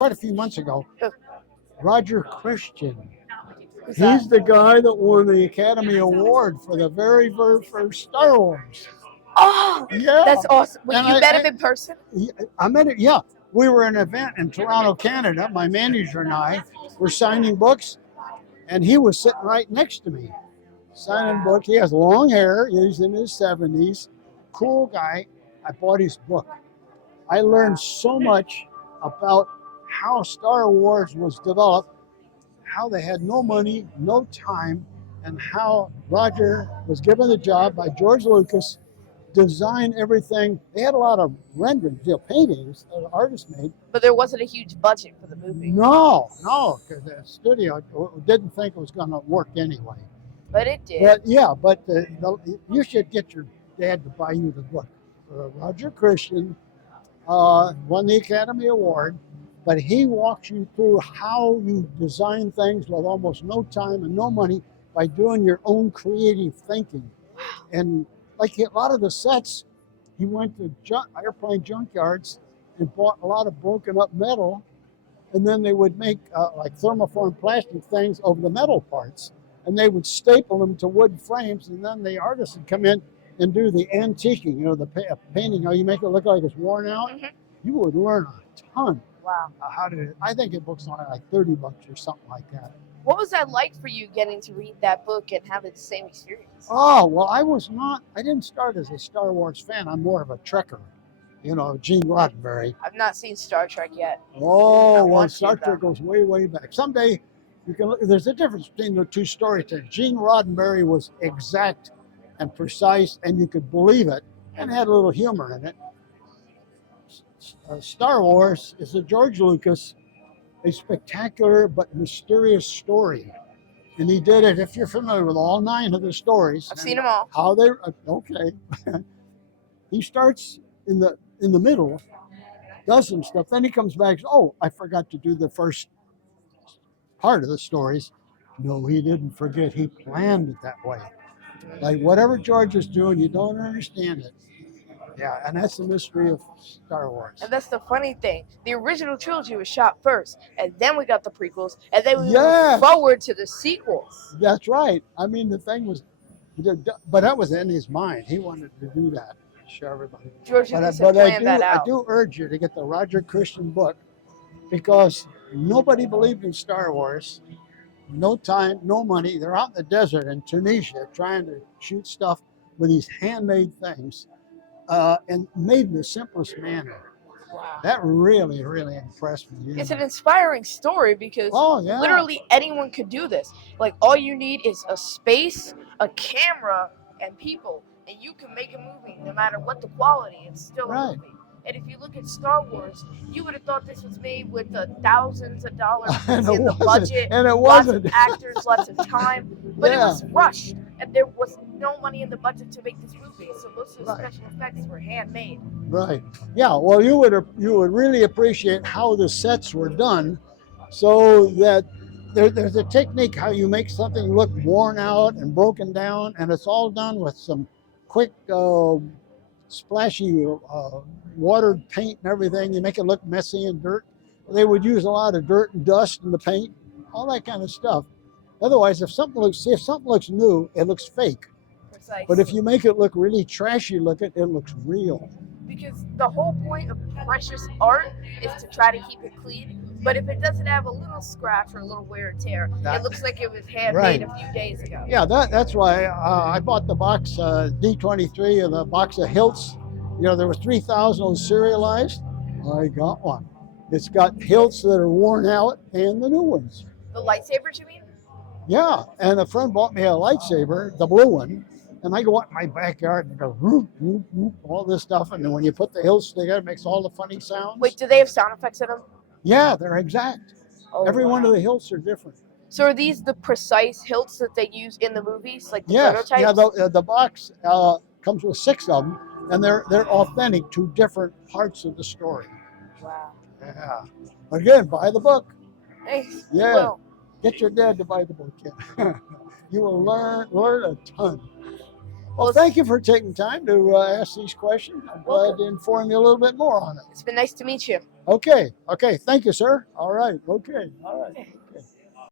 quite a few months ago. Roger Christian. Who's that? He's the guy that won the Academy Award for the very first Star Wars. Oh, Yeah. that's awesome. Wait, And you met him in person? I met it. Yeah, we were at an event in Toronto, Canada. My manager and I were signing books, and he was sitting right next to me, signing book. He has long hair. He's in his 70s. Cool guy. I bought his book. I learned so much about how Star Wars was developed, how they had no money, no time, and how Roger was given the job by George Lucas, design everything. They had a lot of renderings, paintings that the artists made. But there wasn't a huge budget for the movie. No, because the studio didn't think it was going to work anyway. But it did. But yeah, you should get your dad to buy you the book. Roger Christian won the Academy Award, but he walks you through how you design things with almost no time and no money by doing your own creative thinking. And like a lot of the sets, he went to airplane junkyards and bought a lot of broken up metal, and then they would make like thermoform plastic things over the metal parts, and they would staple them to wood frames, and then the artists would come in and do the antiquing, the painting, how you make it look like it's worn out. Mm-hmm. You would learn a ton. Wow. I think it books only like $30 or something like that. What was that like for you getting to read that book and having the same experience? Oh, well, I didn't start as a Star Wars fan. I'm more of a Trekker, Gene Roddenberry. I've not seen Star Trek yet. Oh, well, Star Trek goes way, way back. Someday you can look, there's a difference between the two storytellers. Gene Roddenberry was exact and precise, and you could believe it, and had a little humor in it. Star Wars is a George Lucas, a spectacular but mysterious story. And he did it, if you're familiar with all 9 of the stories. I've seen them all. How they, okay. He starts in the middle, does some stuff, then he comes back, oh, I forgot to do the first part of the stories. No, he didn't forget, he planned it that way. Like whatever George is doing, you don't understand it. Yeah, and that's the mystery of Star Wars. And that's the funny thing. The original trilogy was shot first, and then we got the prequels, and then we moved forward to the sequels. That's right. I mean, the thing was, but that was in his mind. He wanted to do that, show everybody. George Lucas had planned that out. I do urge you to get the Roger Christian book, because nobody believed in Star Wars. No time, no money. They're out in the desert in Tunisia trying to shoot stuff with these handmade things. And made in the simplest manner. Wow. That really, really impressed me. It's an inspiring story because literally anyone could do this. Like, all you need is a space, a camera, and people. And you can make a movie no matter what the quality. It's still a movie. And if you look at Star Wars, you would have thought this was made with thousands of dollars in the budget. And it wasn't. Lots of actors, lots of time. But it was rushed. And there was no money in the budget to make this movie. So most of the special effects were handmade. Right. Yeah, well, you would really appreciate how the sets were done, so that there's a technique how you make something look worn out and broken down, and it's all done with some quick splashy watered paint and everything. You make it look messy and dirt. They would use a lot of dirt and dust in the paint, all that kind of stuff. Otherwise, if something looks new, it looks fake. Precisely. But if you make it look really trashy looking, it looks real. Because the whole point of precious art is to try to keep it clean. But if it doesn't have a little scratch or a little wear and tear, it looks like it was handmade a few days ago. Yeah, that's why I bought the box D23 and the box of hilts. There were 3,000 of them serialized. I got one. It's got hilts that are worn out and the new ones. The lightsabers, you mean? Yeah, and a friend bought me a lightsaber, the blue one, and I go out in my backyard and go whoop, whoop, whoop, all this stuff, and then when you put the hilts together, it makes all the funny sounds. Wait, do they have sound effects in them? Yeah, they're exact. Every one of the hilts are different. So are these the precise hilts that they use in the movies, like the prototypes? Yeah, the box comes with 6 of them, and they're authentic to different parts of the story. Wow. Yeah. Again, buy the book. Thanks. Yeah. Well, get your dad to buy the book. Yeah. You will learn a ton. Well, thank you for taking time to ask these questions. I'm glad to inform you a little bit more on it. It's been nice to meet you. Okay. Thank you, sir. All right. Okay. All right. Okay.